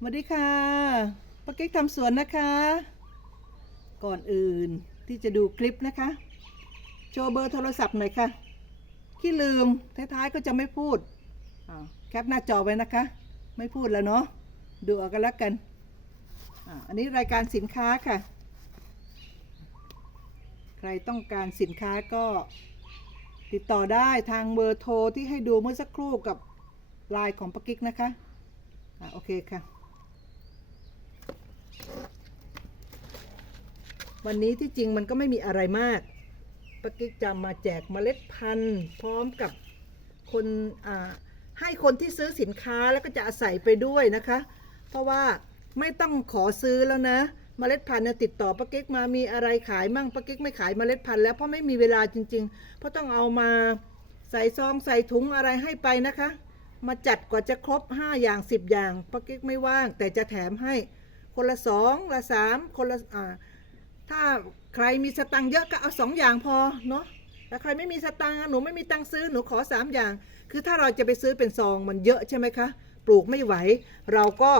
สวัสดีค่ะป้ากิ๊กทำสวนนะคะ ก่อนอื่นที่จะดูคลิปนะคะ โชว์เบอร์โทรศัพท์หน่อยค่ะขี้ลืมท้ายๆก็จะไม่พูดอ่าแคปหน้าจอไว้นะคะ ไม่พูดแล้วเนาะดูเอากันแล้วกันอ่าอันนี้รายการสินค้าค่ะ ใครต้องการสินค้าก็ติดต่อได้ทางเบอร์โทรที่ให้ดูเมื่อสักครู่กับไลน์ของป้ากิ๊กนะคะอะโอเคค่ะ วันนี้ที่จริงมันก็ไม่มีอะไรมากปากิ๊กจะมาแจกเมล็ดพันธุ์ พร้อมกับคนให้คนที่ซื้อสินค้าแล้วก็จะอาศัยไปด้วยนะคะ เพราะว่าไม่ต้องขอซื้อแล้วนะเมล็ดพันธุ์เนี่ยติดต่อปากิ๊กมามีอะไรขายมั่งปากิ๊กไม่ขายเมล็ดพันธุ์แล้วเพราะไม่มีเวลาจริง ๆ เพราะต้องเอามาใส่ซองใส่ถุงอะไรให้ไปนะคะ มาจัดกว่าจะครบ 5 อย่าง 10 อย่างปากิ๊กไม่ว่าง แต่จะแถมให้คนละสองละสามคนละอ่า ถ้าใครมีสตังเยอะก็เอาสองอย่างพอเนาะแต่ใครไม่มีสตังหนูไม่มีตังซื้อหนูขอสามอย่าง คือถ้าเราจะไปซื้อเป็นซองมันเยอะใช่ไหมคะ ปลูกไม่ไหว เราก็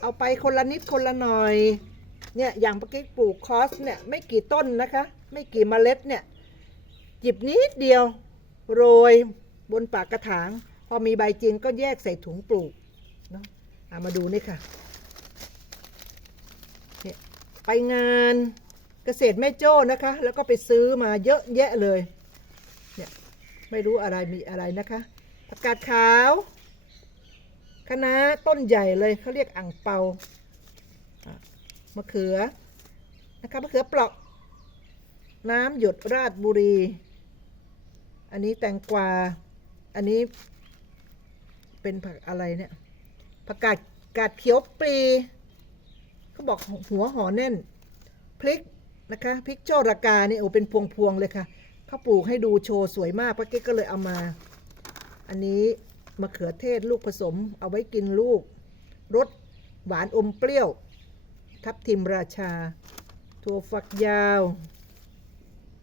เอาไปคนละนิดคนละหน่อยเนี่ยอย่างปากิ๊กปลูกคอสเนี่ยไม่กี่ต้นนะคะ ไม่กี่เมล็ดเนี่ยหยิบนิดเดียวโรยบนปากกระถาง พอมีใบจริงก็แยกใส่ถุงปลูกเนาะอามาดูนี่ค่ะเนี่ยไปงาน เกษตรแม่โจ้นะคะ แล้วก็ไปซื้อมาเยอะแยะเลยเนี่ยไม่รู้อะไรมีอะไรนะคะผักกาดขาวคะน้าต้นใหญ่เลยเขาเรียกอ่างเปาอะมะเขือนะคะมะเขือเปราะน้ำหยดราชบุรี อันนี้แตงกวา อันนี้เป็นผักอะไรเนี่ยผักกาดกาดเขียวปรีเขาบอกหัวหอแน่น พริก นะคะพริกโชรากาเนี่ยโอ้เป็นพวงๆเลยค่ะเขาปลูกให้ดูโชว์สวยมากป้าเก๊กก็เลยเอามา อันนี้มะเขือเทศลูกผสมเอาไว้กินลูกรสหวานอมเปรี้ยว ทับทิมราชา ถั่วฝักยาว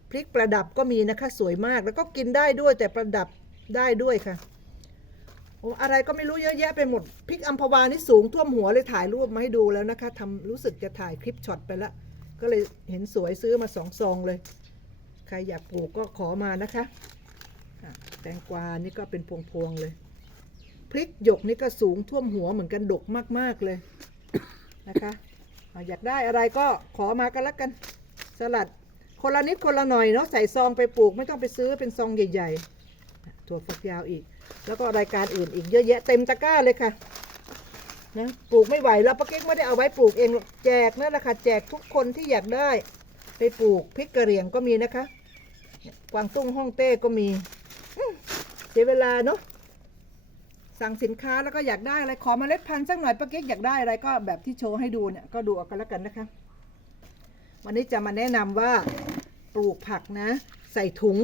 พริกประดับก็มีนะคะสวยมากแล้วก็กินได้ด้วยแต่ประดับได้ด้วยค่ะโอ้อะไรก็ไม่รู้เยอะแยะไปหมดพริกอัมพวานี่สูงท่วมหัวเลยถ่ายรูปมาให้ดูแล้วนะคะทำรู้สึกจะถ่ายคลิปช็อตไปแล้ว ก็เลยเห็นสวยซื้อมาสองซองเลย ใครอยากปลูกก็ขอมานะคะ แตงกวานี่ก็เป็นพวงๆเลย พริกหยกนี่ก็สูงท่วมหัวเหมือนกันดกมากๆเลยนะคะอะอยากได้อะไรก็ขอมากันแล้วกัน สลัดคนละนิดคนละหน่อยเนาะใส่ซองไปปลูกไม่ต้องไปซื้อเป็นซองใหญ่ ๆ ถั่วฝักยาวอีก แล้วก็รายการอื่นอีกเยอะแยะเต็มตะกร้าเลยค่ะ นะปลูกไม่ไหวแล้วป้าเก๊กไม่ได้เอาไว้ปลูกเองหรอกแจกนั่นแหละค่ะแจกทุกคนที่อยากได้ ไปปลูกพริกกระเหรี่ยงก็มีนะคะกวางตุ้งฮ่องเต้ก็มีเสียเวลาเนาะสั่งสินค้าแล้วก็อยากได้อะไรขอเมล็ดพันธุ์สักหน่อยป้าเก๊กอยากได้อะไรก็แบบที่โชว์ให้ดูเนี่ยก็ดูเอากันแล้วกันนะคะ วันนี้จะมาแนะนำว่าปลูกผักนะ ใส่ถุง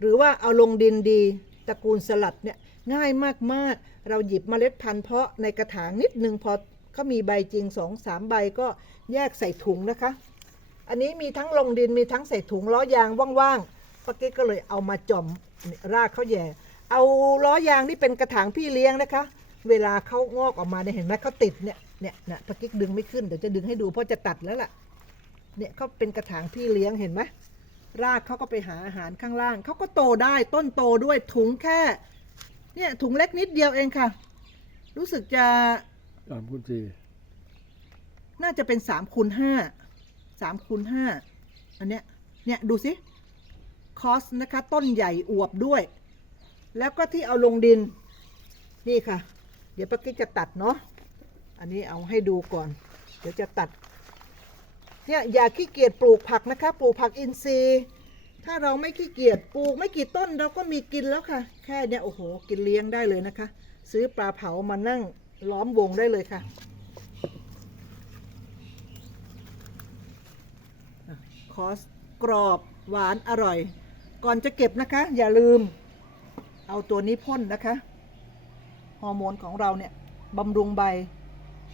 หรือว่าเอาลงดินดีตระกูลสลัดเนี่ย ง่ายมากๆ เราหยิบเมล็ดพันธุ์เพาะในกระถางนิดนึงพอเขามีใบจริงสองสามใบก็แยกใส่ถุงนะคะ อันนี้มีทั้งลงดินมีทั้งใส่ถุงล้อยางว่างๆป้าเก๊กก็เลยเอามาจอมรากเขาแย่ เอาล้อยางนี่เป็นกระถางพี่เลี้ยงนะคะ เวลาเขางอกออกมาเนี่ยเห็นไหมเขาติดเนี่ยเนี่ยนะป้าเก๊กดึงไม่ขึ้นเดี๋ยวจะดึงให้ดูเพราะจะตัดแล้วล่ะเนี่ยเขาเป็นกระถางพี่เลี้ยงเห็นไหมรากเขาก็ไปหาอาหารข้างล่างเขาก็โตได้ต้นโตด้วยถุงแค่ เนี่ยถุงเล็กนิดเดียวเองค่ะ รู้สึกจะสามคูณสี่น่าจะเป็นสามคูณห้าสามคูณห้าอันเนี้ยเนี่ยดูสิคอสนะคะ ต้นใหญ่อวบด้วย แล้วก็ที่เอาลงดิน นี่ค่ะ เดี๋ยวป้ากิ๊กจะตัดเนาะอันนี้เอาให้ดูก่อน เดี๋ยวจะตัดเนี่ยอย่าขี้เกียจปลูกผักนะคะ ปลูกผักอินทรีย์ ถ้าเราไม่ขี้เกียจปลูกไม่กี่ต้นเราก็มีกินแล้วค่ะ แค่เนี่ยโอ้โห กินเลี้ยงได้เลยนะคะ ซื้อปลาเผามานั่งล้อมวงได้เลยค่ะอะ คอสกรอบหวานอร่อย ก่อนจะเก็บนะคะ อย่าลืม เอาตัวนี้พ่นนะคะฮอร์โมนของเราเนี่ยบำรุงใบ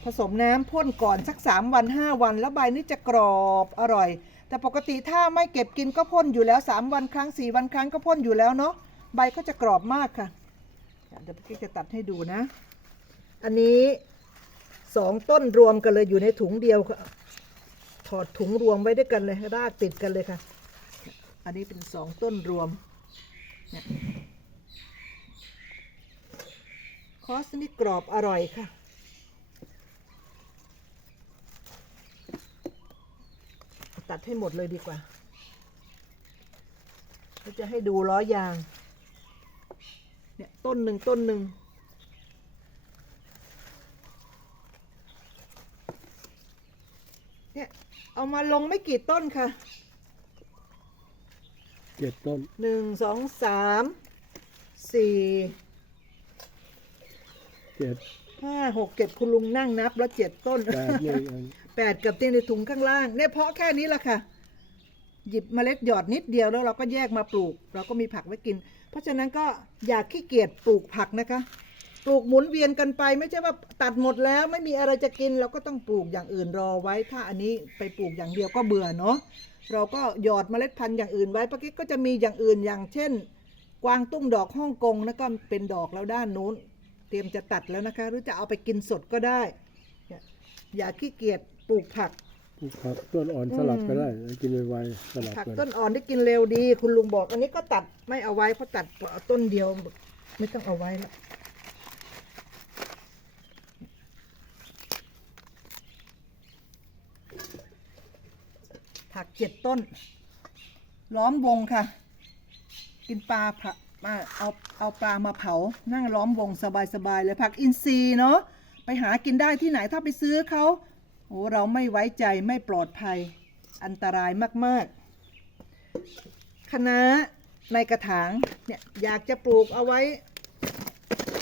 ผสมน้ำพ่นก่อนสัก 3 วัน 5 วัน แล้วใบนี้จะกรอบอร่อย แต่ปกติถ้าไม่เก็บกินก็พ่นอยู่แล้ว 3 วันครั้ง 4 วันครั้งก็พ่นอยู่แล้วเนาะใบก็จะกรอบมากค่ะ เดี๋ยวพี่จะตัดให้ดูนะ อันนี้สองต้นรวมกันเลยอยู่ในถุงเดียวค่ะถอดถุงรวมไว้ด้วยกันเลยรากติดกันเลยค่ะ อันนี้เป็นสองต้นรวมคอสนี่กรอบอร่อยค่ะ ตัดให้หมดเลยดีกว่าเราจะให้ดูล้อยาง เนี่ยต้นหนึ่งต้นหนึ่งเนี่ยเอามาลงไม่กี่ต้นค่ะเจ็ดต้นหนึ่งสองสามสี่เจ็ดห้าหกเจ็ดคุณลุงนั่งนับแล้วเจ็ดต้น แปดนี่ง 8 กับเต็มในถุงข้างล่างเนี่ยเพาะแค่นี้ละค่ะ หยิบเมล็ดหยอดนิดเดียวแล้วเราก็แยกมาปลูก เราก็มีผักไว้กิน เพราะฉะนั้นก็อย่าขี้เกียจปลูกผักนะคะ ปลูกหมุนเวียนกันไป ไม่ใช่ว่าตัดหมดแล้วไม่มีอะไรจะกิน เราก็ต้องปลูกอย่างอื่นรอไว้ ถ้าอันนี้ไปปลูกอย่างเดียวก็เบื่อเนาะเราก็หยอดเมล็ดพันธุ์อย่างอื่นไว้ปะกิ๊ก็จะมีอย่างอื่นอย่างเช่น กวางตุ้งดอกฮ่องกงนะก็เป็นดอกแล้วด้านนู้น เตรียมจะตัดแล้วนะคะ หรือจะเอาไปกินสดก็ได้ อย่าขี้เกียจ ปลูกผัก ปลูกผักต้นอ่อนสลับก็ได้ กินไวๆสลับผักกันต้นอ่อนได้กินเร็วดี คุณลุงบอก อันนี้ก็ตัดไม่เอาไว้เพราะตัดเอาต้นเดียว ไม่ต้องเอาไว้แล้วผักเจ็ดต้น ล้อมวงค่ะ กินปลาผักมาเอาเอาปลามาเผา นั่งล้อมวงสบายๆเลยผักอินทรีย์เนาะไปหากินได้ที่ไหนถ้าไปซื้อเขา โอ้เราไม่ไว้ใจไม่ปลอดภัย อันตรายมากๆคณะน้าในกระถางเนี่ยอยากจะปลูกเอาไว้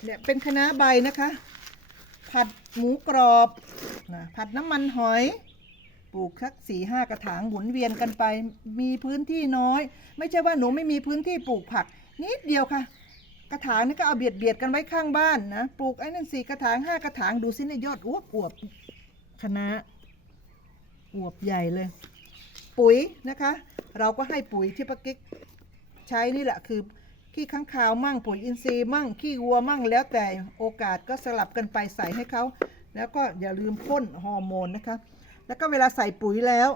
เนี่ยเป็นคณะน้าใบนะคะ ผัดหมูกรอบนะผัดน้ำมันหอย ปลูกสักสี่ห้ากระถางหมุนเวียนกันไป มีพื้นที่น้อย ไม่ใช่ว่าหนูไม่มีพื้นที่ปลูกผัก นิดเดียวค่ะ กระถางนี่ก็เอาเบียดเบียดกันไว้ข้างบ้านนะ ปลูกไอ้นั่นสี่กระถางห้ากระถางดูสิเนี่ยยอดอวบอวบ คณะอวบใหญ่เลย ปุ๋ยนะคะ เราก็ให้ปุ๋ยที่ปากิ๊กใช้นี่แหละคือขี้ข้างคาวมั่งปุ๋ยอินทรีย์มั่งขี้วัวมั่งแล้วแต่โอกาสก็สลับกันไปใส่ให้เขาแล้วก็อย่าลืมพ่นฮอร์โมนนะคะ แล้วก็เวลาใส่ปุ๋ยแล้ว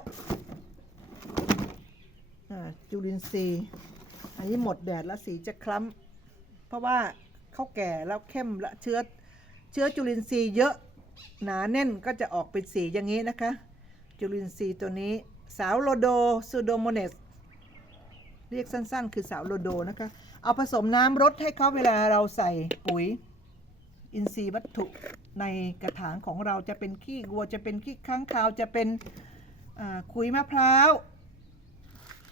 จุลินทรีย์ อันนี้หมดแดดแล้วสีจะคล้ำเพราะว่าเขาแก่แล้วเข้มและเชื้อเชื้อจุลินทรีย์เยอะ หนาแน่นก็จะออกเป็นสีอย่างนี้นะคะ จุลินทรีย์ตัวนี้สาวโลโดซูโดโมเนสเรียกสั้นๆ คือสาวโลโดนะคะ เอาผสมน้ำรดให้เขาเวลาเราใส่ปุ๋ย อินทรีย์วัตถุในกระถางของเราจะเป็นขี้วัวจะเป็นขี้ค้างคาวจะเป็นขุยมะพร้าว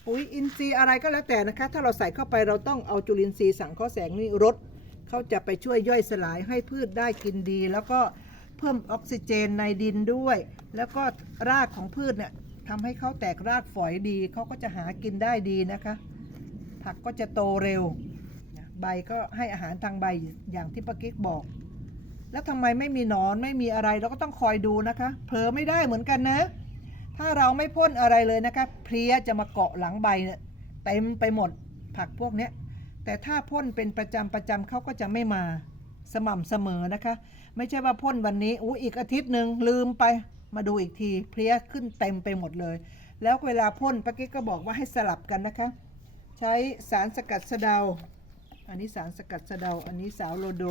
ปุ๋ยอินทรีย์อะไรก็แล้วแต่นะคะ ถ้าเราใส่เข้าไปเราต้องเอาจุลินทรีย์สังเคราะห์แสงนี่รดเขาจะไปช่วยย่อยสลายให้พืชได้กินดี แล้วก็ เพิ่มออกซิเจนในดินด้วย แล้วก็รากของพืชเนี่ยทำให้เขาแตกรากฝอยดี เขาก็จะหากินได้ดีนะคะ ผักก็จะโตเร็ว ใบก็ให้อาหารทางใบอย่างที่ป้ากิ๊กบอก แล้วทำไมไม่มีหนอนไม่มีอะไรเราก็ต้องคอยดูนะคะ เผลอไม่ได้เหมือนกันนะ ถ้าเราไม่พ่นอะไรเลยนะคะ เพลี้ยจะมาเกาะหลังใบเนี่ยเต็มไปหมดผักพวกเนี้ยแต่ถ้าพ่นเป็นประจำประจำเขาก็จะไม่มาสม่ำเสมอนะคะ ไม่ใช่ว่าพ่นวันนี้อู้อีกอาทิตย์หนึ่งลืมไปมาดูอีกทีเพลี้ยขึ้นเต็มไปหมดเลย แล้วเวลาพ่นป้ากิ๊กก็บอกว่าให้สลับกันนะคะ ใช้สารสกัดสะเดา อันนี้สารสกัดสะเดา อันนี้สาวโลโด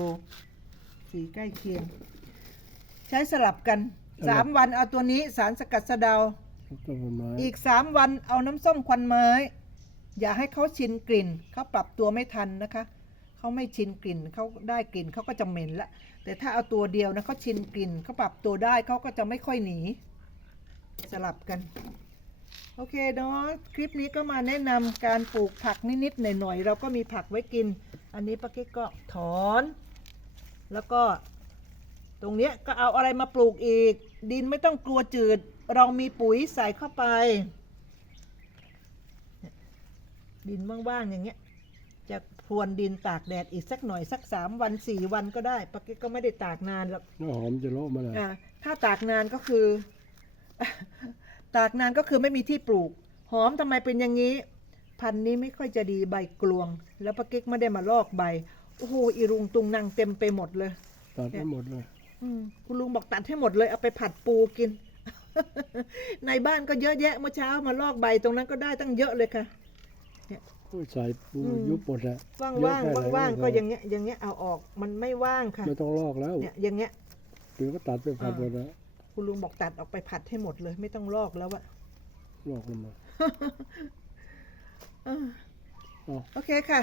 สีใกล้เคียง ใช้สลับกันสามวันเอาตัวนี้สารสกัดสะเดาต้นไม้อีกสามวันเอาน้ำส้มควันไม้ อย่าให้เขาชินกลิ่นเขาปรับตัวไม่ทันนะคะ เขาไม่ชินกลิ่นเขาได้กลิ่นเขาก็จะเหม็นละ แต่ถ้าเอาตัวเดียวนะเขาชินกลิ่นเขาปรับตัวได้เขาก็จะไม่ค่อยหนี สลับกัน โอเคเนาะคลิปนี้ก็มาแนะนำการปลูกผักนิดๆหน่อยๆเราก็มีผักไว้กิน อันนี้ป้ากิ๊กก็ถอน แล้วก็ตรงเนี้ยก็เอาอะไรมาปลูกอีก ดินไม่ต้องกลัวจืด เรามีปุ๋ยใส่เข้าไป ดินว่างๆอย่างเงี้ยจะ พรวนดินตากแดดอีกสักหน่อยสักสามวันสี่วันก็ได้ปะกิ๊กก็ไม่ได้ตากนานหรอกน้ำหอมจะโละมาเลยอ่าถ้าตากนานก็คือ ตากนานก็คือไม่มีที่ปลูก หอมทำไมเป็นอย่างนี้ พันธุ์นี้ไม่ค่อยจะดีใบกลวง แล้วปะกิ๊กไม่ได้มาลอกใบโอ้โหอีรุงตุงนางเต็มไปหมดเลย ตัดไปหมดเลย อืมคุณลุงบอกตัดให้หมดเลยเอาไปผัดปูกิน ในบ้านก็เยอะแยะเมื่อเช้ามาลอกใบตรงนั้นก็ได้ตั้งเยอะเลยค่ะ โอ้ยใส่ปูอืมยุบหมดอะว่างเยอะว่างแค่ไหนว่างว่างๆไม่ก็พออย่างเงี้ยอย่างเงี้ยเอาออกมันไม่ว่างค่ะไม่ต้องลอกแล้วเนี่ยอย่างเงี้ย เดี๋ยวก็ตัดไปผัดหมดแล้วคุณลุงบอกตัดออกไปผัดให้หมดเลย ไม่ต้องลอกแล้วอะลอกลงมา เออเอา โอเคค่ะ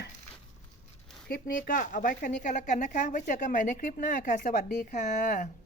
คลิปนี้ก็เอาไว้แค่นี้ก็แล้วกันนะคะ ไว้เจอกันใหม่ในคลิปหน้าค่ะ สวัสดีค่ะ